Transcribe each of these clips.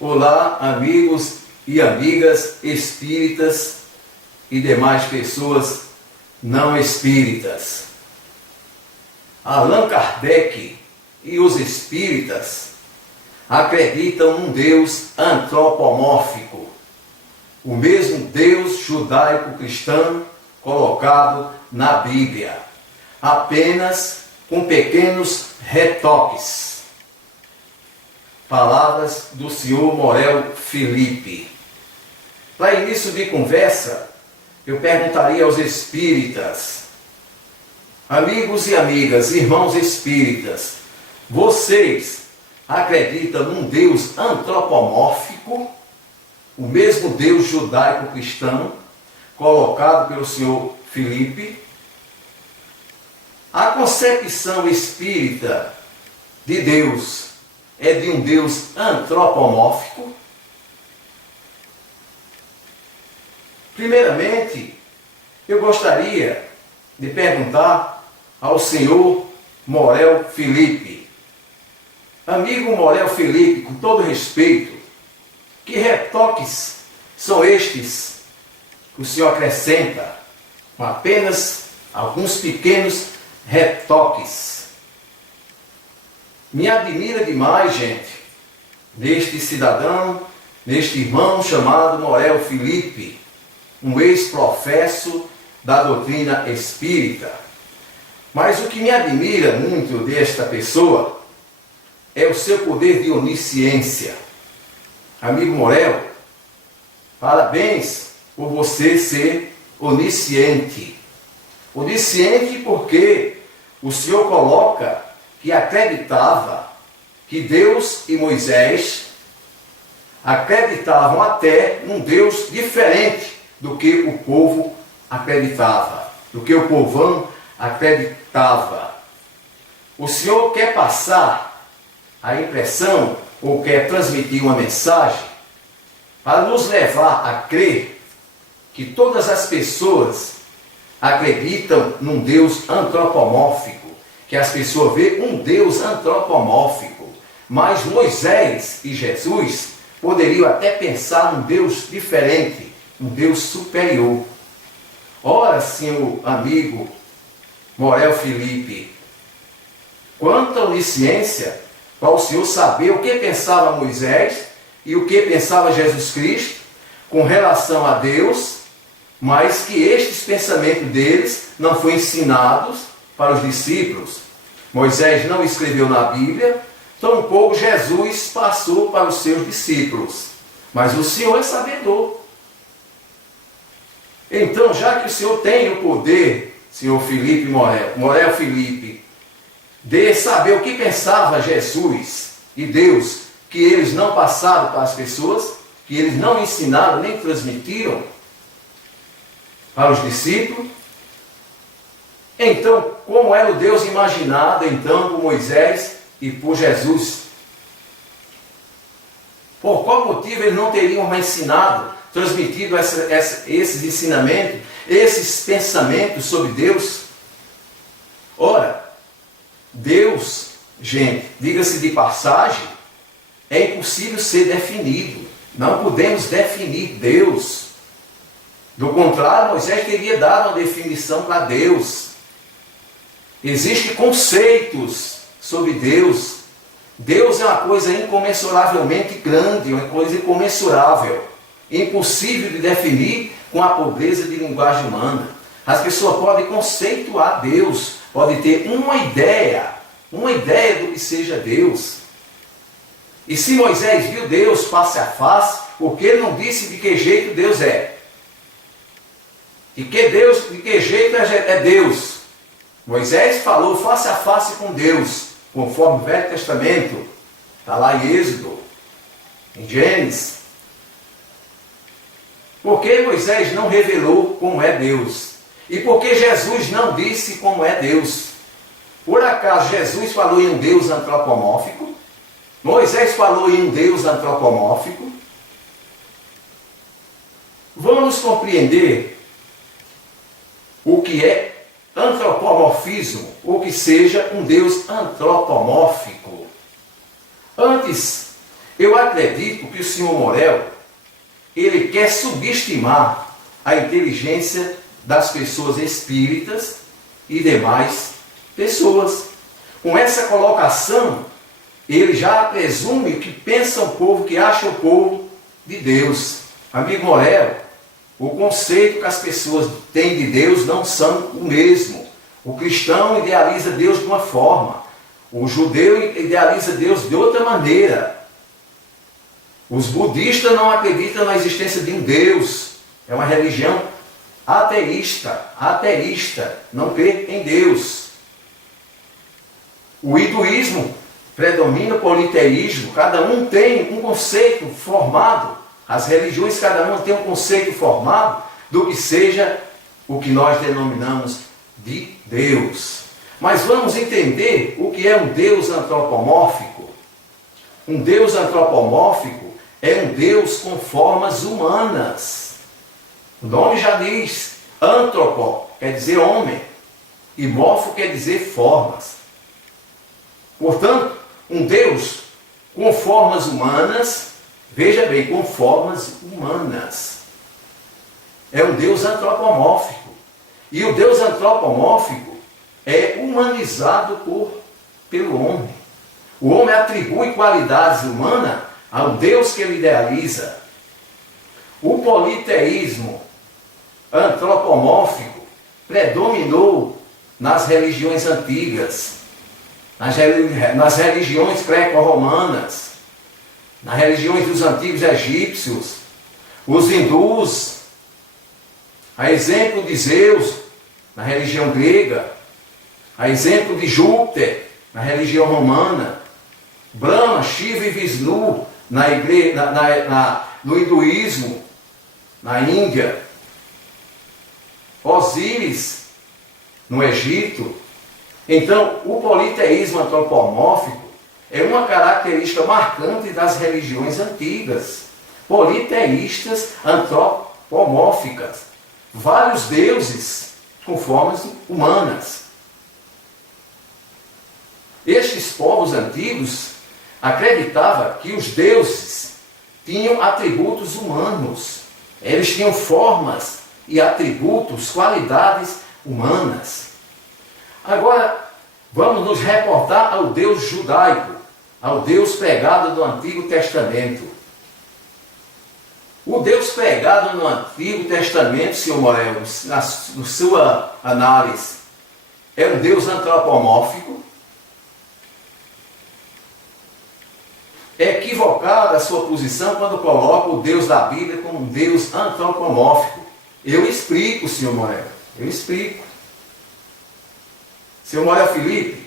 Olá, amigos e amigas espíritas e demais pessoas não espíritas. Allan Kardec e os espíritas acreditam num Deus antropomórfico, o mesmo Deus judaico-cristão colocado na Bíblia, apenas com pequenos retoques. Palavras do senhor Morel Felipe. Para início de conversa, eu perguntaria aos espíritas, amigos e amigas, irmãos espíritas, vocês acreditam num Deus antropomórfico, o mesmo Deus judaico-cristão, colocado pelo senhor Felipe? A concepção espírita de Deus é de um Deus antropomórfico? Primeiramente, eu gostaria de perguntar ao senhor Morel Felipe. Amigo Morel Felipe, com todo respeito, que retoques são estes que o senhor acrescenta? Com apenas alguns pequenos retoques. Me admira demais, gente, neste cidadão, neste irmão chamado Morel Felipe, um ex-professo da doutrina espírita. Mas o que me admira muito desta pessoa é o seu poder de onisciência. Amigo Morel, parabéns por você ser onisciente. Onisciente porque o senhor coloca que acreditava que Deus e Moisés acreditavam até num Deus diferente do que o povo acreditava, do que o povão acreditava. O senhor quer passar a impressão ou quer transmitir uma mensagem para nos levar a crer que todas as pessoas acreditam num Deus antropomórfico, que as pessoas veem um Deus antropomórfico, mas Moisés e Jesus poderiam até pensar num Deus diferente, um Deus superior. Ora, senhor amigo Morel Felipe, quanta onisciência para o senhor saber o que pensava Moisés e o que pensava Jesus Cristo com relação a Deus, mas que estes pensamentos deles não foram ensinados para os discípulos. Moisés não escreveu na Bíblia, tampouco Jesus passou para os seus discípulos. Mas o Senhor é sabedor. Então, já que o Senhor tem o poder, senhor Felipe Morel Felipe, de saber o que pensava Jesus e Deus, que eles não passaram para as pessoas, que eles não ensinaram nem transmitiram para os discípulos, então, como era o Deus imaginado, então, por Moisés e por Jesus? Por qual motivo eles não teriam mais ensinado, transmitido esses ensinamentos, esses pensamentos sobre Deus? Ora, Deus, gente, diga-se de passagem, é impossível ser definido. Não podemos definir Deus. Do contrário, Moisés teria dado uma definição para Deus. Existem conceitos sobre Deus. Deus é uma coisa incomensuravelmente grande, uma coisa incomensurável, impossível de definir com a pobreza de linguagem humana. As pessoas podem conceituar Deus, podem ter uma ideia do que seja Deus. E se Moisés viu Deus face a face, porque ele não disse de que jeito Deus é? De que jeito é Deus? Moisés falou face a face com Deus, conforme o Velho Testamento. Está lá em Êxodo, em Gênesis. Por que Moisés não revelou como é Deus? E por que Jesus não disse como é Deus? Por acaso Jesus falou em um Deus antropomórfico? Moisés falou em um Deus antropomórfico? Vamos compreender o que é antropomorfismo, ou que seja um Deus antropomórfico. Antes Eu acredito que o senhor Morel, ele quer subestimar a inteligência das pessoas espíritas e demais pessoas. Com essa colocação, ele já presume que pensa o povo, que acha o povo de Deus. Amigo Morel, o conceito que as pessoas têm de Deus não são o mesmo. O cristão idealiza Deus de uma forma, o judeu idealiza Deus de outra maneira. Os budistas não acreditam na existência de um Deus. É uma religião ateísta, não crê em Deus. O hinduísmo predomina o politeísmo, cada um tem um conceito formado, as religiões cada uma tem um conceito formado do que seja o que nós denominamos de Deus. Mas vamos entender o que é um Deus antropomórfico. Um Deus antropomórfico é um Deus com formas humanas. O nome já diz, antropo quer dizer homem, e morfo quer dizer formas. Portanto, um Deus com formas humanas, veja bem, com formas humanas. É um Deus antropomórfico. E o Deus antropomórfico é humanizado pelo homem. O homem atribui qualidades humanas ao Deus que ele idealiza. O politeísmo antropomórfico predominou nas religiões antigas, nas religiões greco-romanas, nas religiões dos antigos egípcios, os hindus, a exemplo de Zeus, na religião grega, a exemplo de Júpiter, na religião romana, Brahma, Shiva e Vishnu, no hinduísmo, na Índia, Osíris, no Egito. Então, o politeísmo antropomórfico é uma característica marcante das religiões antigas, politeístas antropomórficas, vários deuses com formas humanas. Estes povos antigos acreditavam que os deuses tinham atributos humanos, eles tinham formas e atributos, qualidades humanas. Agora, vamos nos reportar ao Deus judaico, ao Deus pregado no Antigo Testamento. O Deus pregado no Antigo Testamento, senhor Morel, na sua análise, é um Deus antropomórfico? É equivocada a sua posição quando coloca o Deus da Bíblia como um Deus antropomórfico. Eu explico, senhor Morel, eu explico. Senhor Morel Felipe,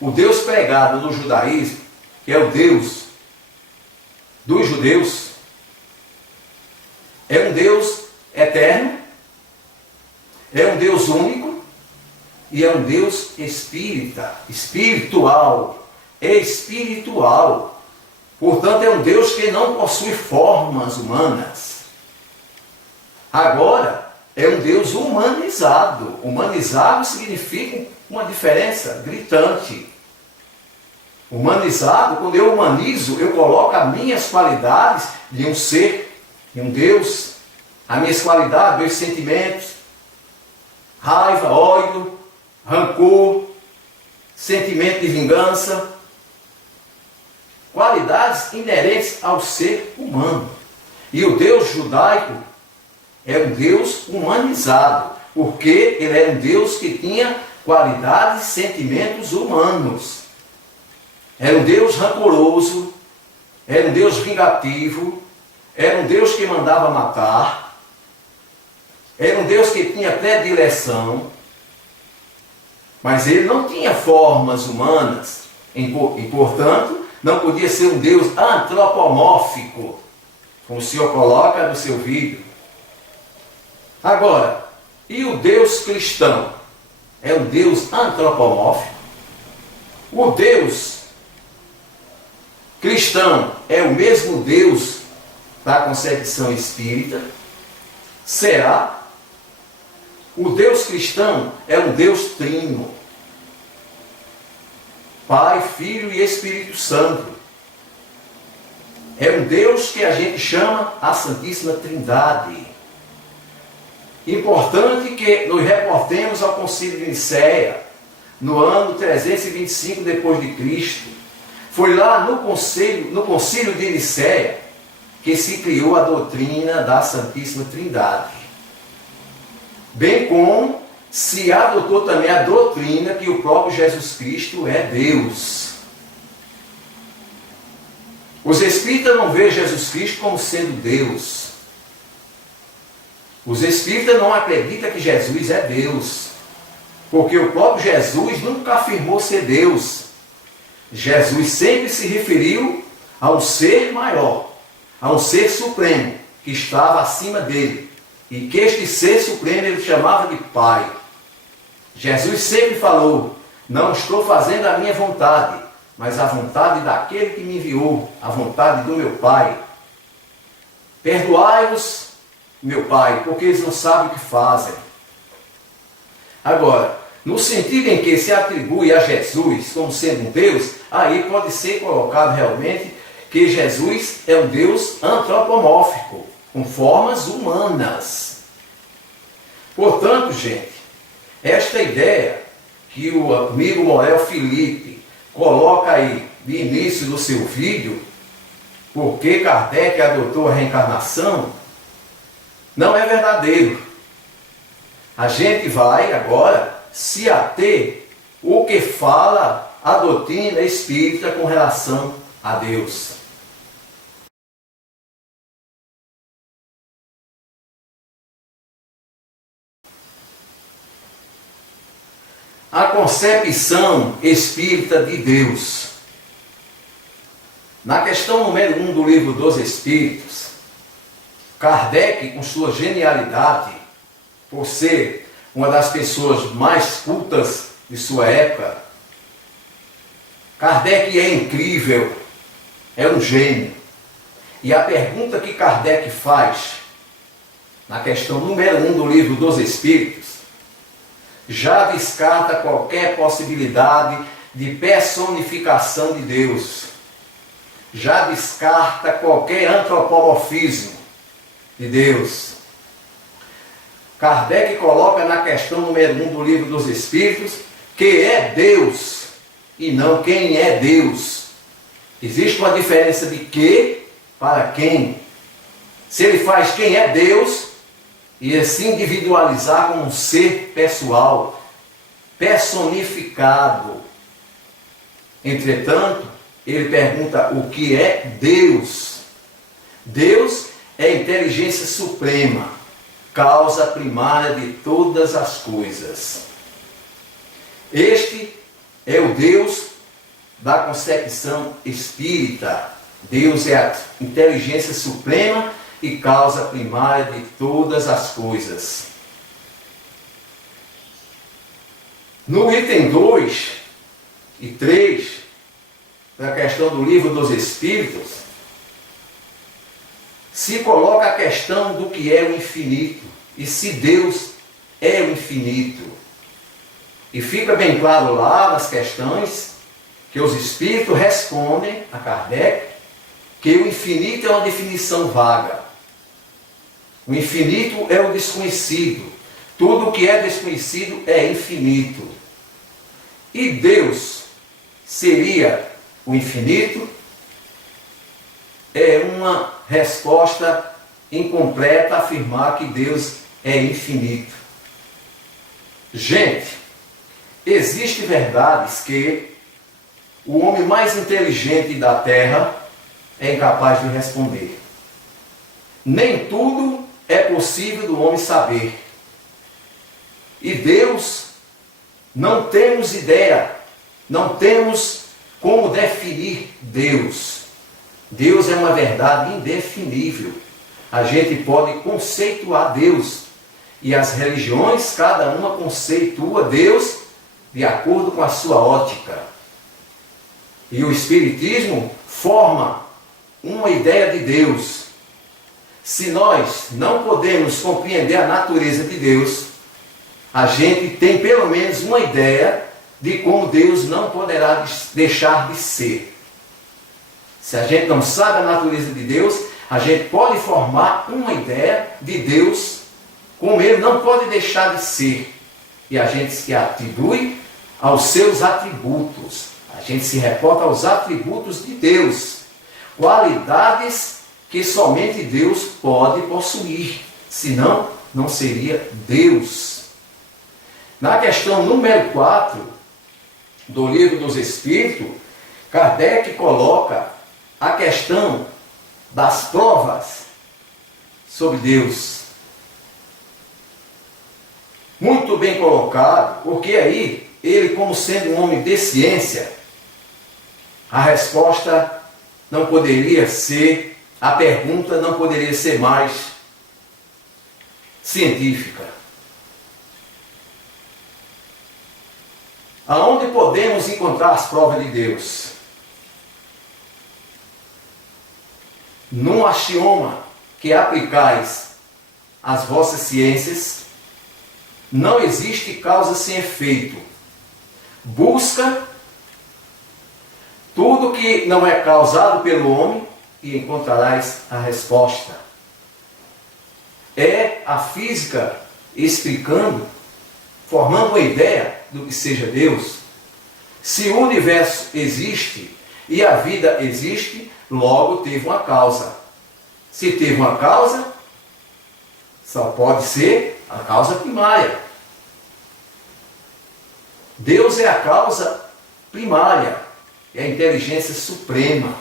o Deus pregado no judaísmo, que é o Deus dos judeus, é um Deus eterno, é um Deus único e é um Deus espiritual. Portanto, é um Deus que não possui formas humanas. Agora, é um Deus humanizado. Humanizado significa uma diferença gritante. Humanizado, quando eu humanizo, eu coloco as minhas qualidades de um ser, de um Deus, as minhas qualidades, meus sentimentos, raiva, ódio, rancor, sentimento de vingança, qualidades inerentes ao ser humano. E o Deus judaico é um Deus humanizado, porque ele é um Deus que tinha qualidades e sentimentos humanos. Era um Deus rancoroso, era um Deus vingativo, era um Deus que mandava matar, era um Deus que tinha predileção, mas ele não tinha formas humanas, e portanto, não podia ser um Deus antropomórfico, como o senhor coloca no seu vídeo. Agora, e o Deus cristão? É um Deus antropomórfico? O Deus cristão é o mesmo Deus da concepção espírita? Será? O Deus cristão é um Deus trino. Pai, Filho e Espírito Santo. é um Deus que a gente chama a Santíssima Trindade. Importante que nos reportemos ao Concílio de Nicéia, no ano 325 depois de Cristo. Foi lá no Concílio de Nicéia que se criou a doutrina da Santíssima Trindade. Bem como se adotou também a doutrina que o próprio Jesus Cristo é Deus. Os espíritas não veem Jesus Cristo como sendo Deus. Os espíritas não acreditam que Jesus é Deus, porque o próprio Jesus nunca afirmou ser Deus. Jesus sempre se referiu a um ser maior, a um ser supremo, que estava acima dele, e que este ser supremo ele chamava de Pai. Jesus sempre falou: não estou fazendo a minha vontade, mas a vontade daquele que me enviou, a vontade do meu Pai. Perdoai-os, meu Pai, porque eles não sabem o que fazem. Agora, no sentido em que se atribui a Jesus como sendo um Deus, aí pode ser colocado realmente que Jesus é um Deus antropomórfico, com formas humanas. Portanto, gente, esta ideia que o amigo Morel Felipe coloca aí de início do seu vídeo, porque Kardec adotou a reencarnação, não é verdadeiro. A gente vai agora se ater o que fala a doutrina espírita com relação a Deus. A concepção espírita de Deus. Na questão número 1 do Livro dos Espíritos, Kardec, com sua genialidade, por ser uma das pessoas mais cultas de sua época, Kardec é incrível, é um gênio. E a pergunta que Kardec faz, na questão número 1 do Livro dos Espíritos, já descarta qualquer possibilidade de personificação de Deus. Já descarta qualquer antropomorfismo de Deus. Kardec coloca na questão número 1 do Livro dos Espíritos que é Deus e não quem é Deus. Existe uma diferença de que para quem. Se ele faz quem é Deus e se individualizar como um ser pessoal, personificado. Entretanto, ele pergunta o que é Deus. Deus é a inteligência suprema, causa primária de todas as coisas. Este é o Deus da concepção espírita. Deus é a inteligência suprema e causa primária de todas as coisas. No item 2 e 3, na questão do Livro dos Espíritos, se coloca a questão do que é o infinito e se Deus é o infinito. E fica bem claro lá nas questões que os Espíritos respondem a Kardec que o infinito é uma definição vaga. O infinito é o desconhecido. Tudo que é desconhecido é infinito. E Deus seria o infinito? É uma resposta incompleta afirmar que Deus é infinito. Gente, existem verdades que o homem mais inteligente da Terra é incapaz de responder. Nem tudo é possível do homem saber. E Deus, não temos ideia, não temos como definir Deus. Deus é uma verdade indefinível. A gente pode conceituar Deus. E as religiões, cada uma conceitua Deus de acordo com a sua ótica. E o Espiritismo forma uma ideia de Deus. Se nós não podemos compreender a natureza de Deus, a gente tem pelo menos uma ideia de como Deus não poderá deixar de ser. Se a gente não sabe a natureza de Deus, a gente pode formar uma ideia de Deus como ele não pode deixar de ser. E a gente se atribui aos seus atributos. A gente se reporta aos atributos de Deus. Qualidades que somente Deus pode possuir. Senão, não seria Deus. Na questão número 4 do Livro dos Espíritos, Kardec coloca a questão das provas sobre Deus. Muito bem colocado, porque aí, ele como sendo um homem de ciência, a resposta não poderia ser, a pergunta não poderia ser mais científica. Aonde podemos encontrar as provas de Deus? Num axioma que aplicais às vossas ciências, não existe causa sem efeito. Busca tudo que não é causado pelo homem e encontrarás a resposta. É a física explicando, formando uma ideia do que seja Deus. Se o universo existe e a vida existe, logo teve uma causa. Se teve uma causa, só pode ser a causa primária. Deus é a causa primária, é a inteligência suprema.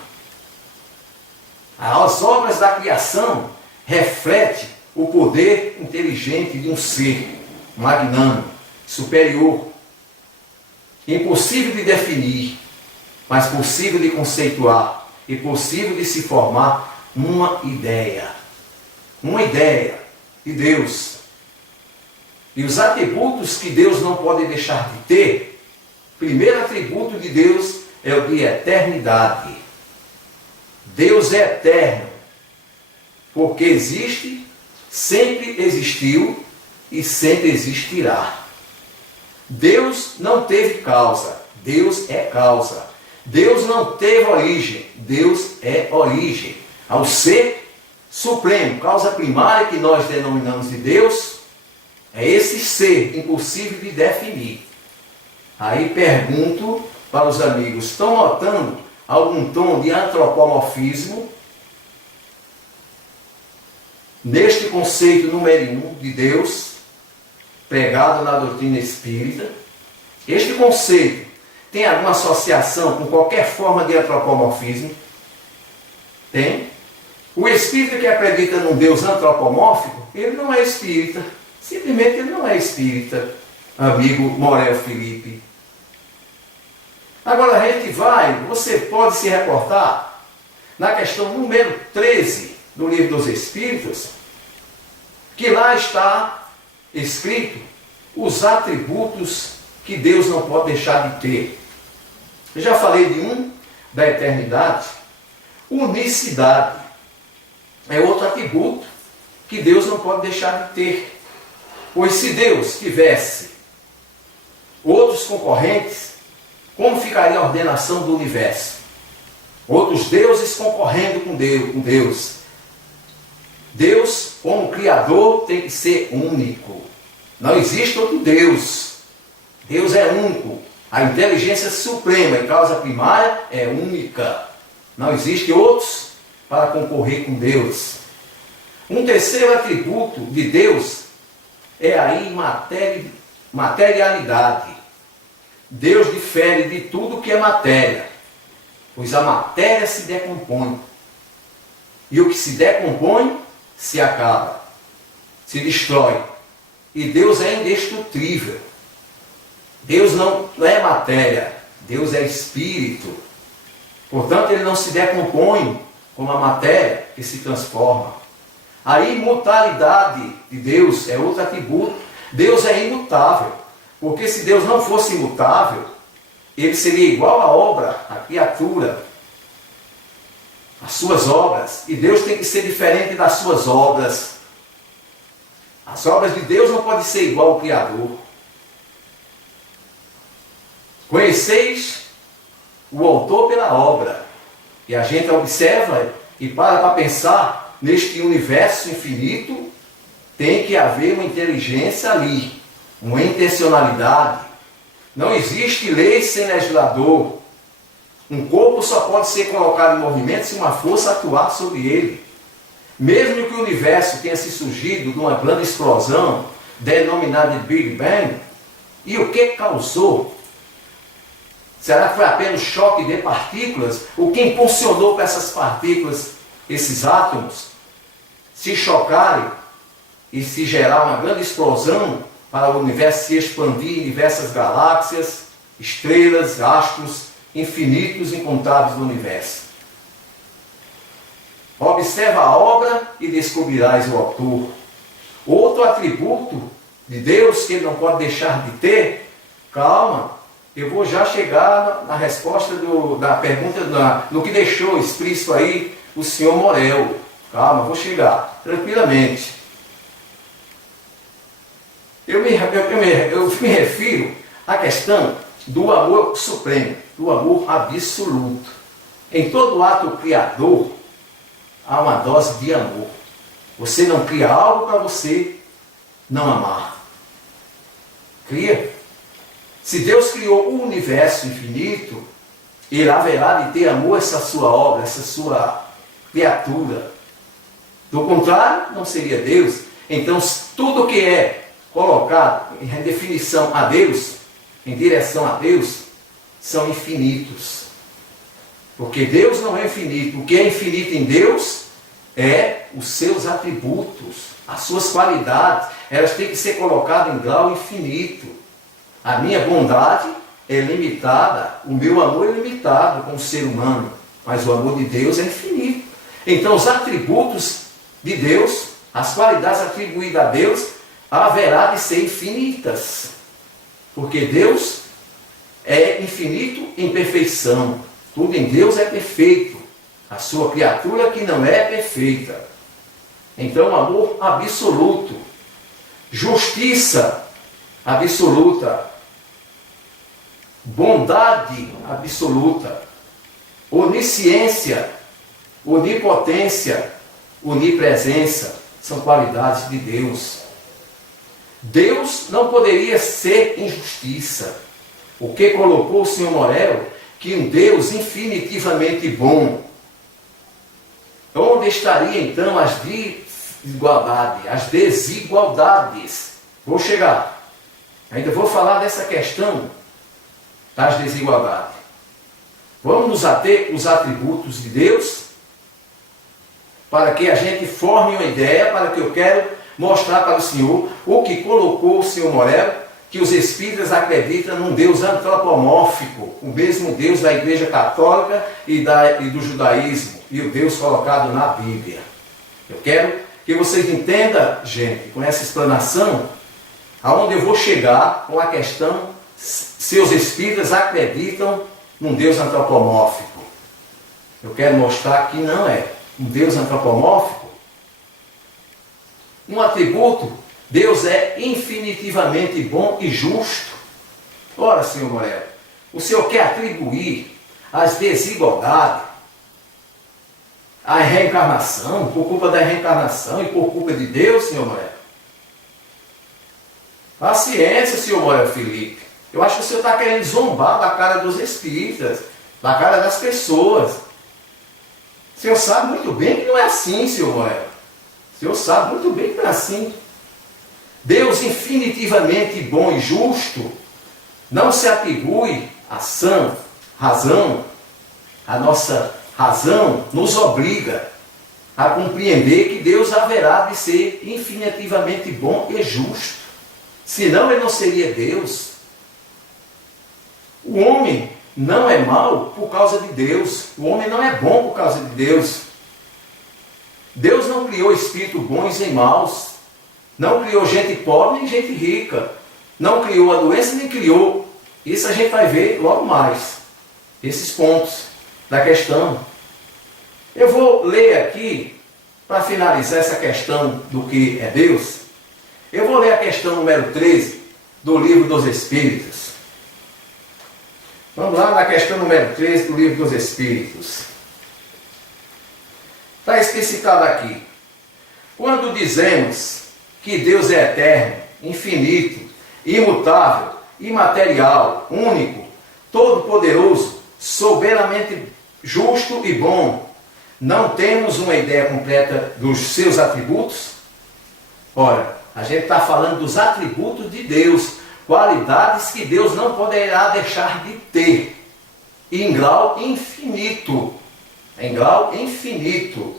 As obras da criação refletem o poder inteligente de um ser magnânimo, superior, impossível de definir, mas possível de conceituar e possível de se formar uma ideia de Deus. E os atributos que Deus não pode deixar de ter, o primeiro atributo de Deus é o de eternidade. Deus é eterno, porque existe, sempre existiu e sempre existirá. Deus não teve causa, Deus é causa. Deus não teve origem, Deus é origem. Ao ser supremo, causa primária que nós denominamos de Deus, é esse ser impossível de definir. Aí pergunto para os amigos, estão notando algum tom de antropomorfismo neste conceito número 1 de Deus, pregado na doutrina espírita? Este conceito tem alguma associação com qualquer forma de antropomorfismo? Tem? O espírita que acredita num Deus antropomórfico, ele não é espírita. Simplesmente ele não é espírita, amigo Morel Felipe. Agora a gente você pode se reportar na questão número 13 do Livro dos Espíritos, que lá está escrito os atributos que Deus não pode deixar de ter. Eu já falei de um, da eternidade. Unicidade é outro atributo que Deus não pode deixar de ter. Pois se Deus tivesse outros concorrentes, como ficaria a ordenação do universo? Outros deuses concorrendo com Deus. Deus, como Criador, tem que ser único. Não existe outro Deus. Deus é único. A inteligência suprema e causa primária é única. Não existe outros para concorrer com Deus. Um terceiro atributo de Deus é a materialidade. Deus difere de tudo que é matéria, pois a matéria se decompõe. E o que se decompõe se acaba, se destrói. E Deus é indestrutível. Deus não é matéria, Deus é espírito. Portanto, ele não se decompõe como a matéria que se transforma. A imutabilidade de Deus é outro atributo. Deus é imutável, porque se Deus não fosse imutável, ele seria igual à obra, à criatura, às suas obras. E Deus tem que ser diferente das suas obras. As obras de Deus não podem ser igual ao Criador. Conheceis o autor pela obra. E a gente observa e para pensar neste universo infinito, tem que haver uma inteligência ali, uma intencionalidade. Não existe lei sem legislador. Um corpo só pode ser colocado em movimento se uma força atuar sobre ele. Mesmo que o universo tenha se surgido de uma grande explosão, denominada de Big Bang, e o que causou? Será que foi apenas o choque de partículas? O que impulsionou para essas partículas, esses átomos, se chocarem e se gerar uma grande explosão para o universo se expandir em diversas galáxias, estrelas, astros infinitos incontáveis do universo? Observa a obra e descobrirás o autor. Outro atributo de Deus que ele não pode deixar de ter, calma, eu vou já chegar na resposta da pergunta, no que deixou explícito aí o senhor Morel. Calma, vou chegar, tranquilamente. Eu me refiro à questão do amor supremo, do amor absoluto. Em todo ato criador, há uma dose de amor. Você não cria algo para você não amar. Cria. Se Deus criou o universo infinito, Ele haverá de ter amor a essa sua obra, essa sua criatura. Do contrário, não seria Deus. Então, tudo que é colocado em definição a Deus, em direção a Deus, são infinitos. Porque Deus não é infinito. O que é infinito em Deus é os seus atributos, as suas qualidades. Elas têm que ser colocadas em grau infinito. A minha bondade é limitada, o meu amor é limitado com o ser humano, mas o amor de Deus é infinito. Então os atributos de Deus, as qualidades atribuídas a Deus, haverá de ser infinitas. Porque Deus é infinito em perfeição. Tudo em Deus é perfeito. A sua criatura que não é perfeita. Então, amor absoluto. Justiça absoluta. Bondade absoluta. Onisciência. Onipotência. Onipresença. São qualidades de Deus. Deus não poderia ser injustiça. O que colocou o Senhor Morel? Que um Deus infinitivamente bom. Onde estaria então as desigualdades? As desigualdades. Vou chegar. Ainda vou falar dessa questão das desigualdades. Vamos nos ater os atributos de Deus para que a gente forme uma ideia, para que eu quero mostrar para o Senhor o que colocou o Senhor Morel, que os espíritas acreditam num Deus antropomórfico, o mesmo Deus da Igreja Católica e do judaísmo, e o Deus colocado na Bíblia. Eu quero que vocês entendam, gente, com essa explanação, aonde eu vou chegar com a questão se os espíritas acreditam num Deus antropomórfico. Eu quero mostrar que não é. Um Deus antropomórfico, um atributo, Deus é infinitivamente bom e justo. Ora, Senhor Morel, o Senhor quer atribuir as desigualdades à reencarnação, por culpa da reencarnação e por culpa de Deus, Senhor Morel? Paciência, Senhor Morel Felipe. Eu acho que o Senhor está querendo zombar da cara dos espíritas, da cara das pessoas. O Senhor sabe muito bem que não é assim, Senhor Morel. O Senhor sabe muito bem que não é assim. Deus infinitivamente bom e justo não se atribui a sã razão. A nossa razão nos obriga a compreender que Deus haverá de ser infinitivamente bom e justo. Senão ele não seria Deus. O homem não é mau por causa de Deus. O homem não é bom por causa de Deus. Deus não criou espíritos bons e maus. Não criou gente pobre nem gente rica. Não criou a doença nem criou. Isso a gente vai ver logo mais. Esses pontos da questão. Eu vou ler aqui, para finalizar essa questão do que é Deus, eu vou ler a questão número 13 do Livro dos Espíritos. Vamos lá na questão número 13 do Livro dos Espíritos. Está especificado aqui. Quando dizemos que Deus é eterno, infinito, imutável, imaterial, único, todo-poderoso, soberanamente justo e bom, não temos uma ideia completa dos seus atributos? Ora, a gente está falando dos atributos de Deus, qualidades que Deus não poderá deixar de ter, em grau infinito. Em grau infinito.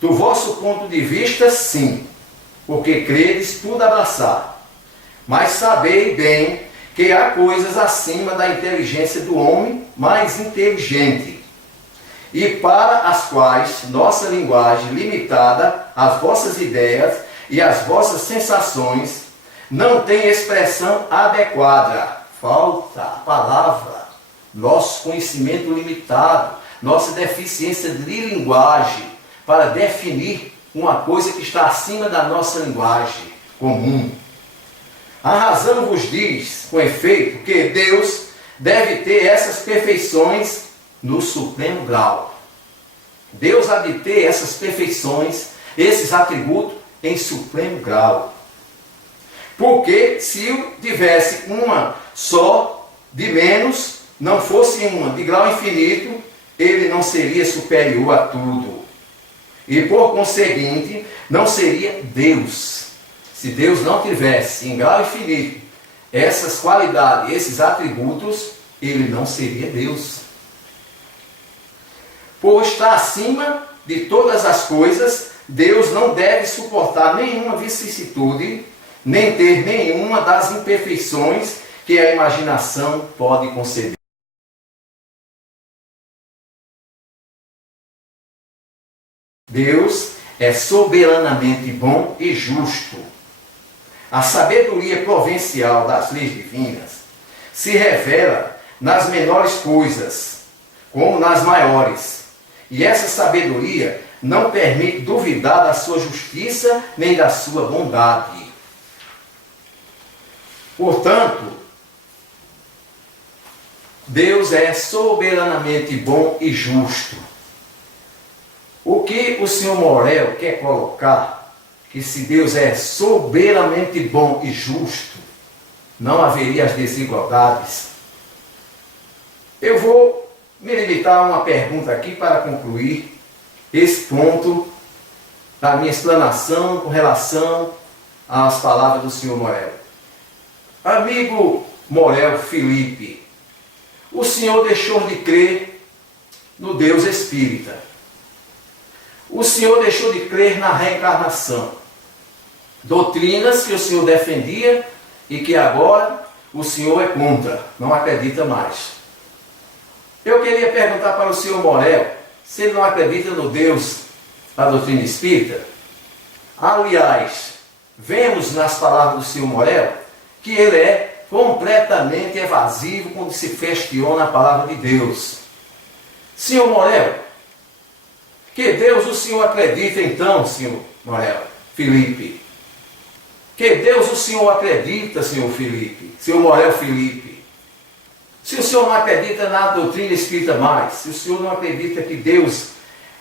Do vosso ponto de vista, sim, porque credes tudo abraçar. Mas sabei bem que há coisas acima da inteligência do homem mais inteligente, e para as quais nossa linguagem limitada, as vossas ideias e as vossas sensações não tem expressão adequada. Falta a palavra. Nosso conhecimento limitado, nossa deficiência de linguagem para definir uma coisa que está acima da nossa linguagem comum. A razão vos diz, com efeito, que Deus deve ter essas perfeições no supremo grau. Deus há de ter essas perfeições, esses atributos em supremo grau. Porque se eu tivesse uma só de menos, não fosse uma de grau infinito, ele não seria superior a tudo. E por conseguinte, não seria Deus. Se Deus não tivesse em grau infinito essas qualidades, esses atributos, ele não seria Deus. Por estar acima de todas as coisas, Deus não deve suportar nenhuma vicissitude, nem ter nenhuma das imperfeições que a imaginação pode conceber. Deus é soberanamente bom e justo. A sabedoria providencial das leis divinas se revela nas menores coisas, como nas maiores. E essa sabedoria não permite duvidar da sua justiça nem da sua bondade. Portanto, Deus é soberanamente bom e justo. O que o senhor Morel quer colocar, que se Deus é soberanamente bom e justo, não haveria as desigualdades. Eu vou me limitar a uma pergunta aqui para concluir esse ponto da minha explanação com relação às palavras do senhor Morel. Amigo Morel Felipe, o senhor deixou de crer no Deus espírita. O senhor deixou de crer na reencarnação. Doutrinas que o senhor defendia e que agora o senhor é contra, não acredita mais. Eu queria perguntar para o senhor Morel se ele não acredita no Deus da doutrina espírita. Aliás, vemos nas palavras do senhor Morel que ele é completamente evasivo quando se questiona a palavra de Deus. Senhor Morel, que Deus o senhor acredita então, senhor Morel Felipe? Que Deus o senhor acredita, senhor Felipe, senhor Morel Felipe? Se o senhor não acredita na doutrina espírita mais, se o senhor não acredita que Deus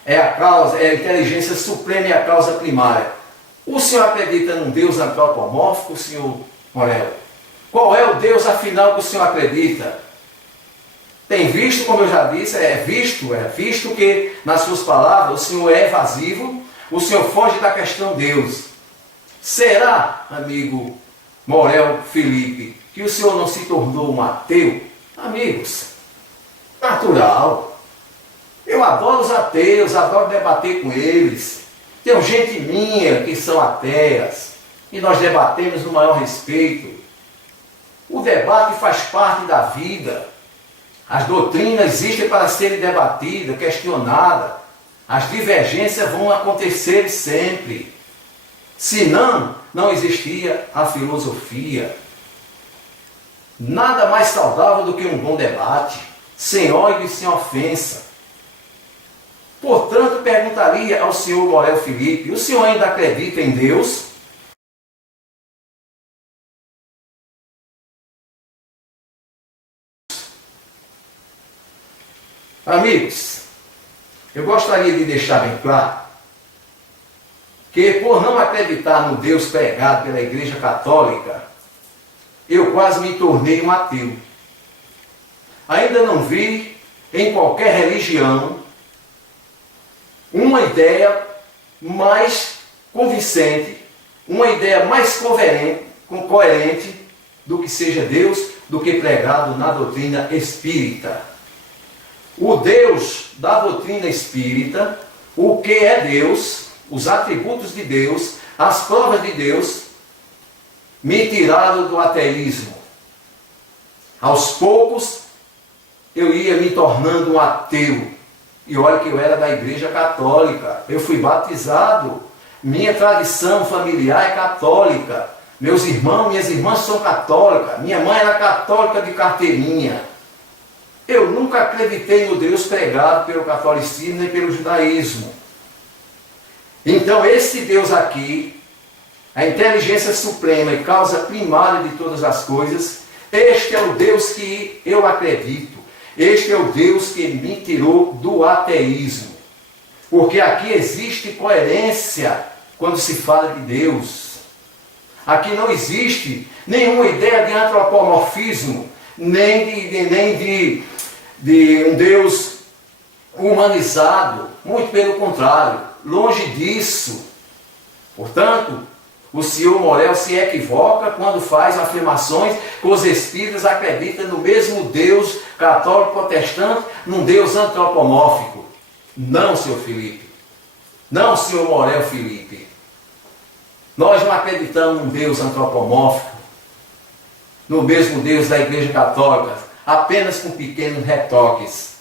é a causa, é a inteligência suprema e a causa primária, o senhor acredita num Deus antropomórfico, senhor Morel? Qual é o Deus afinal que o senhor acredita? Tem visto, como eu já disse, é visto que nas suas palavras o senhor é evasivo, o senhor foge da questão Deus. Será, amigo Morel Felipe, que o senhor não se tornou um ateu? Amigos, natural. Eu adoro os ateus, adoro debater com eles. Tem gente minha que são ateias e nós debatemos no maior respeito. O debate faz parte da vida. As doutrinas existem para serem debatidas, questionadas. As divergências vão acontecer sempre. Senão, não existia a filosofia. Nada mais saudável do que um bom debate, sem ódio e sem ofensa. Portanto, perguntaria ao senhor Morel Felipe, o senhor ainda acredita em Deus? Amigos, eu gostaria de deixar bem claro que, por não acreditar no Deus pregado pela Igreja Católica, eu quase me tornei um ateu. Ainda não vi em qualquer religião uma ideia mais convincente, uma ideia mais coerente do que seja Deus, do que pregado na doutrina espírita. O Deus da doutrina espírita, o que é Deus, os atributos de Deus, as provas de Deus, me tiraram do ateísmo. Aos poucos, eu ia me tornando um ateu. E olha que eu era da Igreja Católica. Eu fui batizado. Minha tradição familiar é católica. Meus irmãos, minhas irmãs são católicas. Minha mãe era católica de carteirinha. Eu nunca acreditei no Deus pregado pelo catolicismo nem pelo judaísmo. Então esse Deus aqui, a inteligência suprema e causa primária de todas as coisas, este é o Deus que eu acredito. Este é o Deus que me tirou do ateísmo. Porque aqui existe coerência quando se fala de Deus. Aqui não existe nenhuma ideia de antropomorfismo, nem de um Deus humanizado. Muito pelo contrário, longe disso. Portanto, o senhor Morel se equivoca quando faz afirmações que os espíritas acreditam no mesmo Deus católico protestante, num Deus antropomórfico. Não, senhor Felipe. Não, senhor Morel Felipe. Nós não acreditamos num Deus antropomórfico, no mesmo Deus da Igreja Católica, apenas com pequenos retoques.